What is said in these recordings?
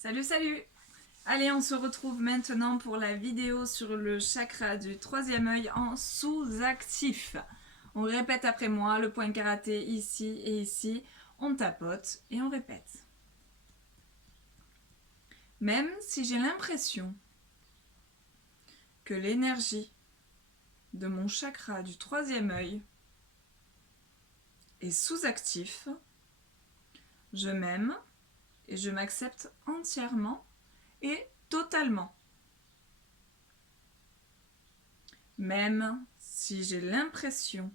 Salut, salut! Allez, on se retrouve maintenant pour la vidéo sur le chakra du troisième œil en sous-actif. On répète après moi le point karaté ici et ici. On tapote et on répète. Même si j'ai l'impression que l'énergie de mon chakra du troisième œil est sous-actif, je m'aime et je m'accepte entièrement et totalement. Même si j'ai l'impression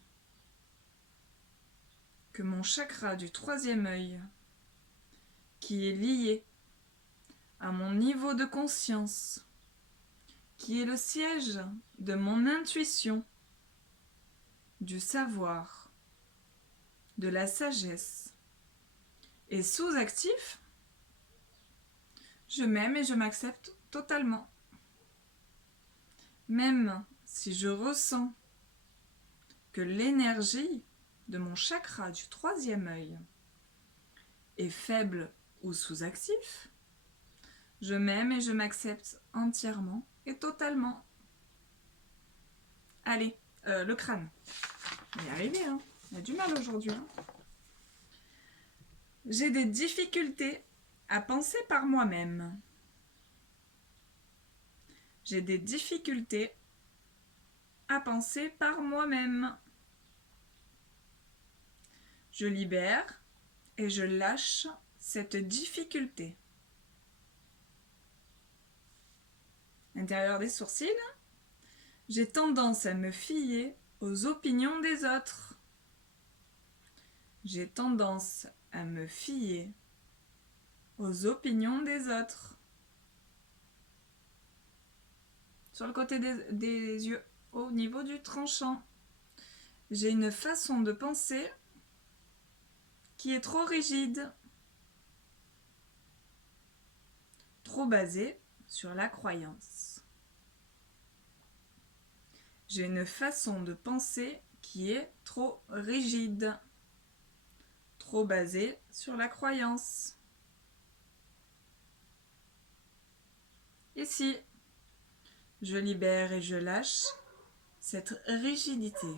que mon chakra du troisième œil, qui est lié à mon niveau de conscience, qui est le siège de mon intuition, du savoir, de la sagesse, est sous-actif, je m'aime et je m'accepte totalement. Même si je ressens que l'énergie de mon chakra du troisième œil est faible ou sous-actif, je m'aime et je m'accepte entièrement et totalement. Allez, le crâne. On va y arriver, hein. On a du mal aujourd'hui. Hein. J'ai des difficultés à penser par moi-même. J'ai des difficultés à penser par moi-même. Je libère et je lâche cette difficulté. Intérieur des sourcils, j'ai tendance à me fier aux opinions des autres. J'ai tendance à me fier aux opinions des autres. Sur le côté des yeux, au niveau du tranchant, j'ai une façon de penser qui est trop rigide, trop basée sur la croyance. J'ai une façon de penser qui est trop rigide, trop basée sur la croyance. Ici, je libère et je lâche cette rigidité.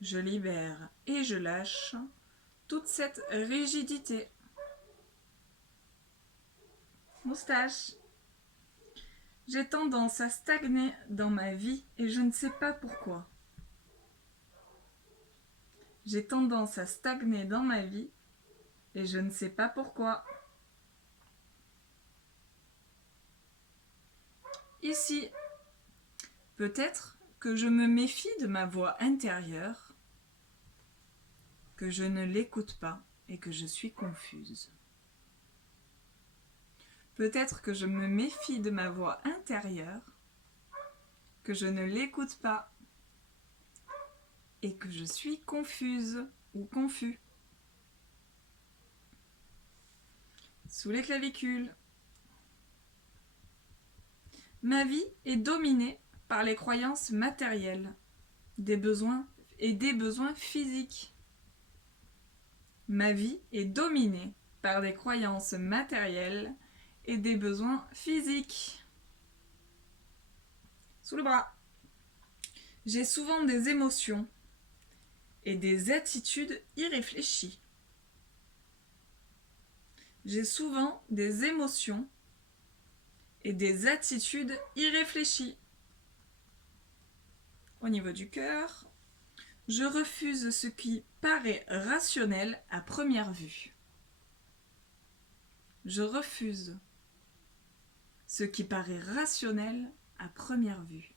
Je libère et je lâche toute cette rigidité. Moustache. J'ai tendance à stagner dans ma vie et je ne sais pas pourquoi. J'ai tendance à stagner dans ma vie et je ne sais pas pourquoi. Ici, peut-être que je me méfie de ma voix intérieure, que je ne l'écoute pas et que je suis confuse. Peut-être que je me méfie de ma voix intérieure, que je ne l'écoute pas et que je suis confuse ou confus. Sous les clavicules. Ma vie est dominée par les croyances matérielles, des besoins et des besoins physiques. Ma vie est dominée par des croyances matérielles et des besoins physiques. Sous le bras. J'ai souvent des émotions et des attitudes irréfléchies. J'ai souvent des émotions et des attitudes irréfléchies. Au niveau du cœur, je refuse ce qui paraît rationnel à première vue. Je refuse ce qui paraît rationnel à première vue.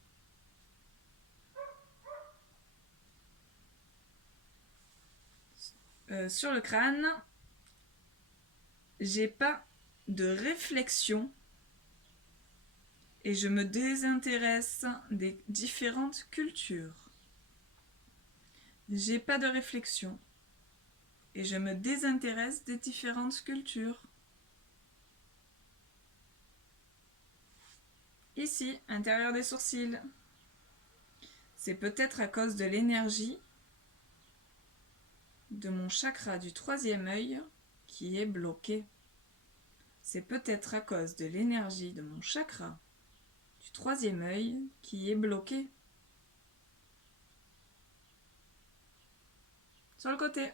Sur le crâne, j'ai pas de réflexion et je me désintéresse des différentes cultures. J'ai pas de réflexion et je me désintéresse des différentes cultures. Ici, intérieur des sourcils, c'est peut-être à cause de l'énergie de mon chakra du troisième œil qui est bloqué. C'est peut-être à cause de l'énergie de mon chakra du troisième œil qui est bloqué. Sur le côté.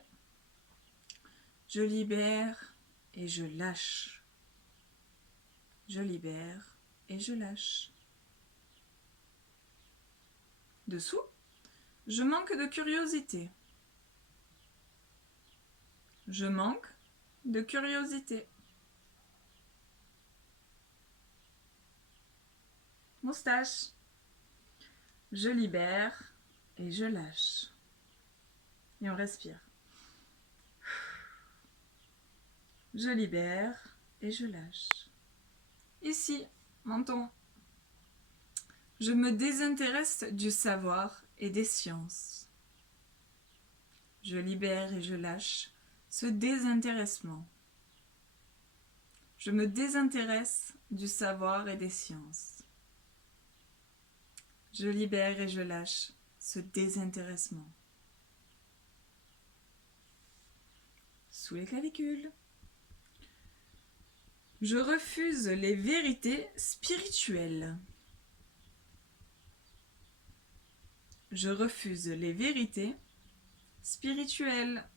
Je libère et je lâche. Je libère et je lâche. Dessous, je manque de curiosité. Je manque de curiosité. Moustache. Je libère et je lâche. Et on respire. Je libère et je lâche. Ici, menton. Je me désintéresse du savoir et des sciences. Je libère et je lâche ce désintéressement. Je me désintéresse du savoir et des sciences. Je libère et je lâche ce désintéressement. Sous les clavicules. Je refuse les vérités spirituelles. Je refuse les vérités spirituelles.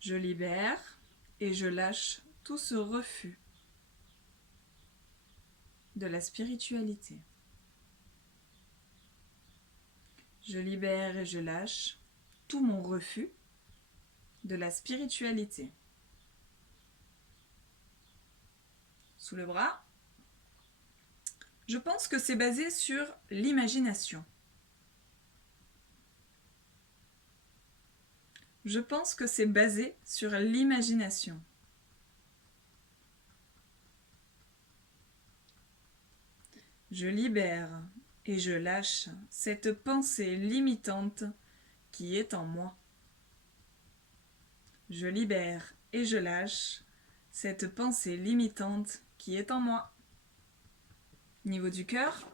Je libère et je lâche tout ce refus de la spiritualité. Je libère et je lâche tout mon refus de la spiritualité. Sous le bras. Je pense que c'est basé sur l'imagination. Je pense que c'est basé sur l'imagination. Je libère et je lâche cette pensée limitante qui est en moi. Je libère et je lâche cette pensée limitante qui est en moi. Niveau du cœur,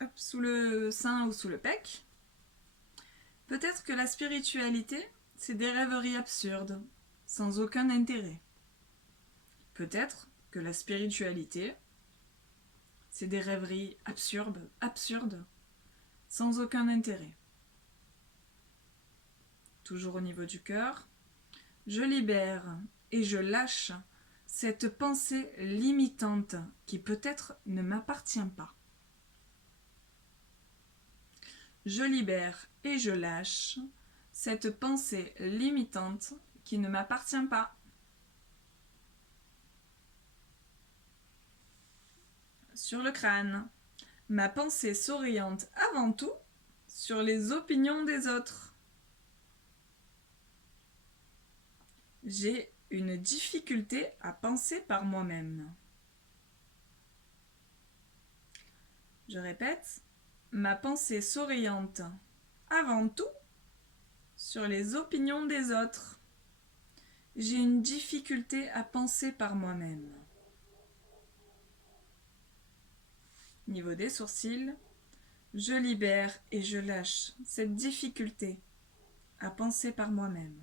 hop, sous le sein ou sous le pec. Peut-être que la spiritualité, c'est des rêveries absurdes, sans aucun intérêt. Peut-être que la spiritualité, c'est des rêveries absurdes, sans aucun intérêt. Toujours au niveau du cœur, je libère et je lâche cette pensée limitante qui peut-être ne m'appartient pas. Je libère et je lâche cette pensée limitante qui ne m'appartient pas. Sur le crâne, ma pensée s'oriente avant tout sur les opinions des autres. J'ai une difficulté à penser par moi-même. Je répète, ma pensée s'oriente avant tout sur les opinions des autres. J'ai une difficulté à penser par moi-même. Niveau des sourcils, je libère et je lâche cette difficulté à penser par moi-même.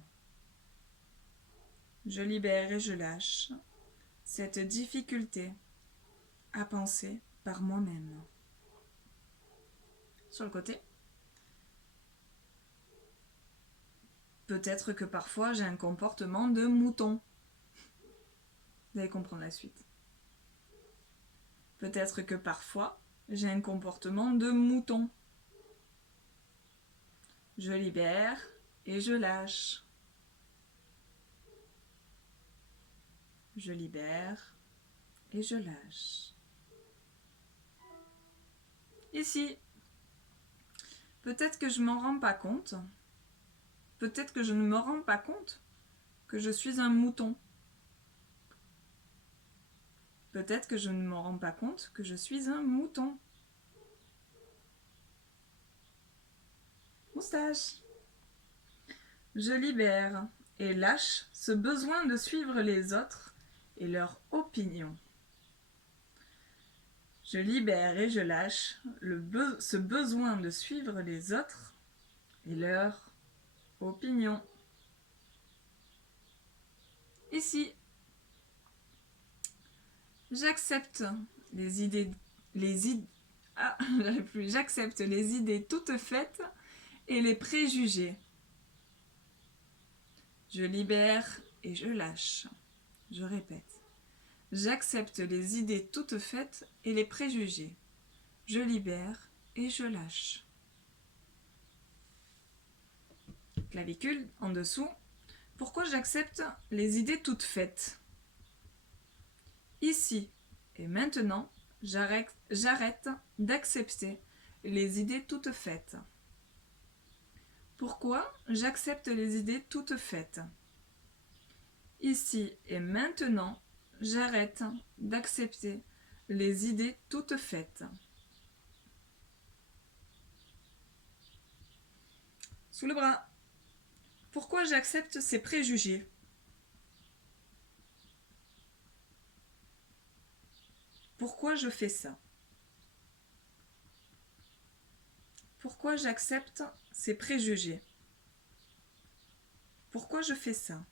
Je libère et je lâche cette difficulté à penser par moi-même. Sur le côté. Peut-être que parfois j'ai un comportement de mouton. Vous allez comprendre la suite. Peut-être que parfois j'ai un comportement de mouton. Je libère et je lâche. Je libère et je lâche. Ici, peut-être que je m'en rends pas compte. Peut-être que je ne me rends pas compte que je suis un mouton. Peut-être que je ne me rends pas compte que je suis un mouton. Moustache. Je libère et lâche ce besoin de suivre les autres et leur opinion. Je libère et je lâche ce besoin de suivre les autres et leur opinion. Ici, j'accepte les idées, j'accepte les idées toutes faites et les préjugés. Je libère et je lâche. Je répète. J'accepte les idées toutes faites et les préjugés. Je libère et je lâche. Clavicule en dessous. Pourquoi j'accepte les idées toutes faites? Ici et maintenant, j'arrête d'accepter les idées toutes faites. Pourquoi j'accepte les idées toutes faites? Ici et maintenant, j'arrête d'accepter les idées toutes faites. Sous le bras. Pourquoi j'accepte ces préjugés? Pourquoi je fais ça? Pourquoi j'accepte ces préjugés? Pourquoi je fais ça?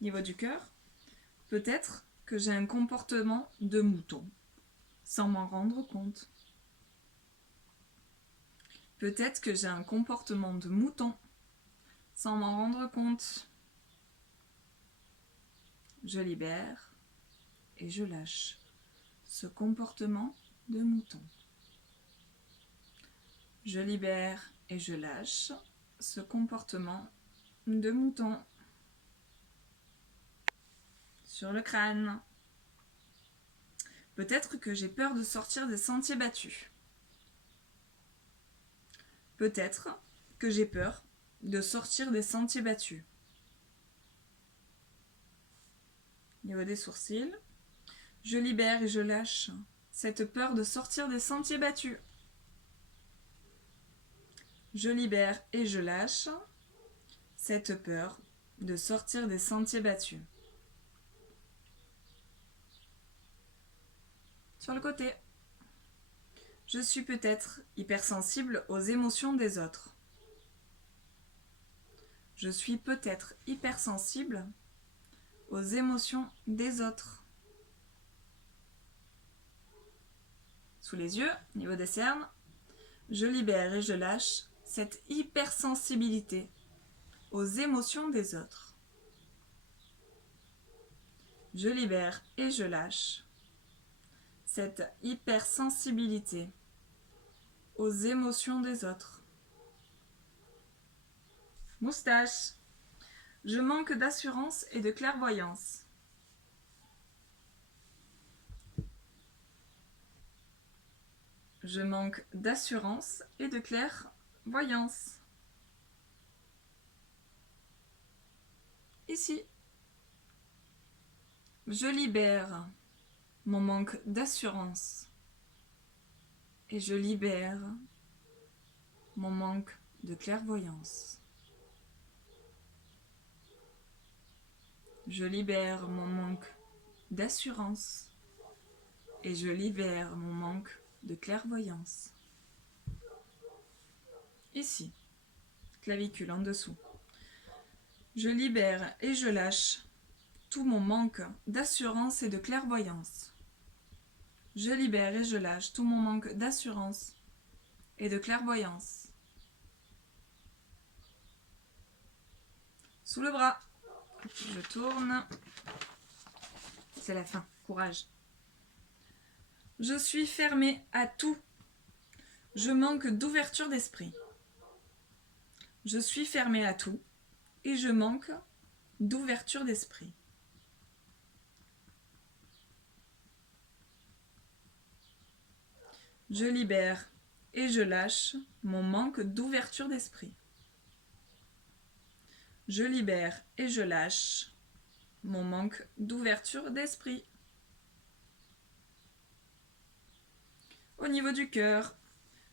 Niveau du cœur, peut-être que j'ai un comportement de mouton, sans m'en rendre compte. Peut-être que j'ai un comportement de mouton, sans m'en rendre compte. Je libère et je lâche ce comportement de mouton. Je libère et je lâche ce comportement de mouton. Sur le crâne. Peut-être que j'ai peur de sortir des sentiers battus. Peut-être que j'ai peur de sortir des sentiers battus. Niveau des sourcils. Je libère et je lâche cette peur de sortir des sentiers battus. Je libère et je lâche cette peur de sortir des sentiers battus. Sur le côté. Je suis peut-être hypersensible aux émotions des autres. Je suis peut-être hypersensible aux émotions des autres. Sous les yeux, niveau des cernes, je libère et je lâche cette hypersensibilité aux émotions des autres. Je libère et je lâche cette hypersensibilité aux émotions des autres. Moustache. Je manque d'assurance et de clairvoyance. Je manque d'assurance et de clairvoyance. Ici. Je libère mon manque d'assurance et je libère mon manque de clairvoyance. Je libère mon manque d'assurance et je libère mon manque de clairvoyance. Ici, clavicule en dessous. Je libère et je lâche tout mon manque d'assurance et de clairvoyance. Je libère et je lâche tout mon manque d'assurance et de clairvoyance. Sous le bras. Je tourne. C'est la fin. Courage. Je suis fermée à tout. Je manque d'ouverture d'esprit. Je suis fermée à tout et je manque d'ouverture d'esprit. Je libère et je lâche mon manque d'ouverture d'esprit. Je libère et je lâche mon manque d'ouverture d'esprit. Au niveau du cœur,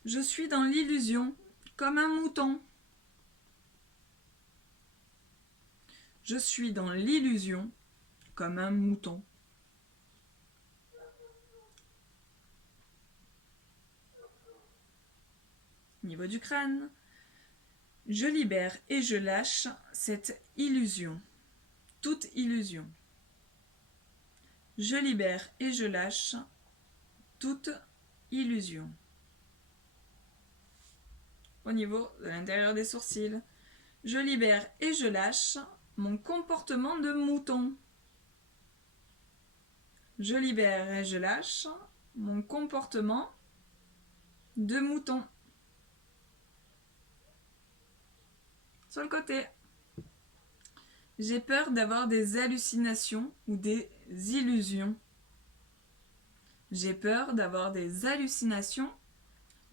je suis dans l'illusion comme un mouton. Je suis dans l'illusion comme un mouton. niveau du crâne. Je libère et je lâche cette illusion, toute illusion. Je libère et je lâche toute illusion. Au niveau de l'intérieur des sourcils. Je libère et je lâche mon comportement de mouton. Je libère et je lâche mon comportement de mouton. Sur le côté. J'ai peur d'avoir des hallucinations ou des illusions. J'ai peur d'avoir des hallucinations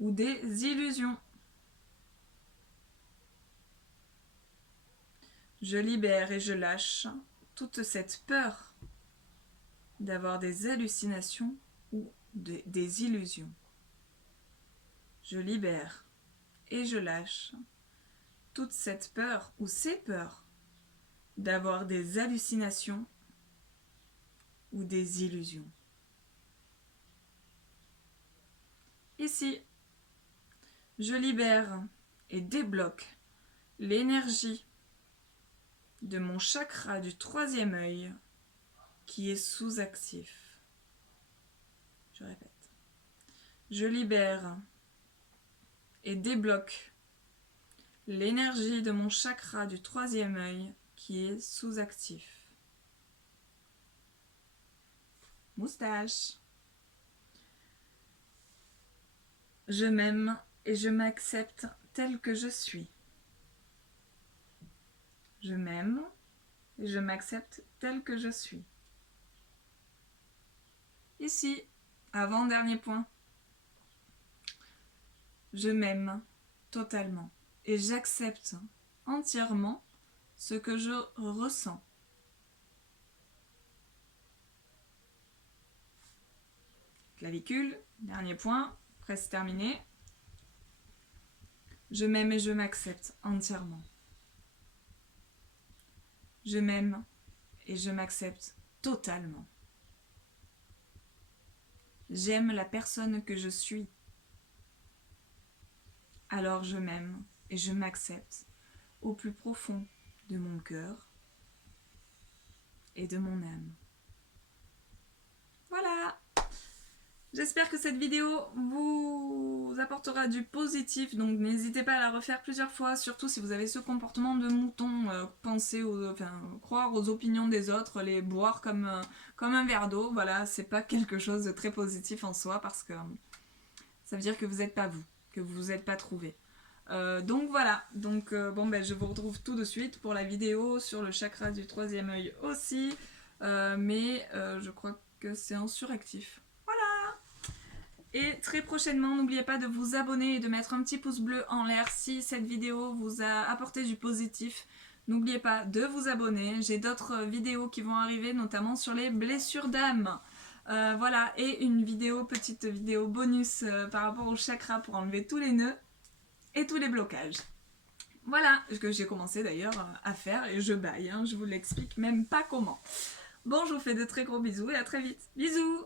ou des illusions. Je libère et je lâche toute cette peur d'avoir des hallucinations ou des illusions. Je libère et je lâche toute cette peur ou ces peurs d'avoir des hallucinations ou des illusions. Ici, je libère et débloque l'énergie de mon chakra du troisième œil qui est sous-actif. Je répète. Je libère et débloque l'énergie de mon chakra du troisième œil qui est sous-actif. Moustache. Je m'aime et je m'accepte tel que je suis. Je m'aime et je m'accepte tel que je suis. Ici, avant-dernier point. Je m'aime totalement et j'accepte entièrement ce que je ressens. Clavicule, dernier point, presque terminé. Je m'aime et je m'accepte entièrement. Je m'aime et je m'accepte totalement. J'aime la personne que je suis. Alors je m'aime et je m'accepte au plus profond de mon cœur et de mon âme. Voilà! J'espère que cette vidéo vous apportera du positif, donc n'hésitez pas à la refaire plusieurs fois, surtout si vous avez ce comportement de mouton, croire aux opinions des autres, les boire comme un verre d'eau, voilà, c'est pas quelque chose de très positif en soi, parce que ça veut dire que vous n'êtes pas vous, que vous vous êtes pas trouvé. Donc voilà, je vous retrouve tout de suite pour la vidéo sur le chakra du troisième œil aussi, mais je crois que c'est en suractif. Et très prochainement, n'oubliez pas de vous abonner et de mettre un petit pouce bleu en l'air si cette vidéo vous a apporté du positif. N'oubliez pas de vous abonner. J'ai d'autres vidéos qui vont arriver, notamment sur les blessures d'âme. Voilà, et une petite vidéo bonus par rapport au chakra pour enlever tous les nœuds et tous les blocages. Voilà, ce que j'ai commencé d'ailleurs à faire et je baille, hein, je vous l'explique même pas comment. Bon, je vous fais de très gros bisous et à très vite. Bisous!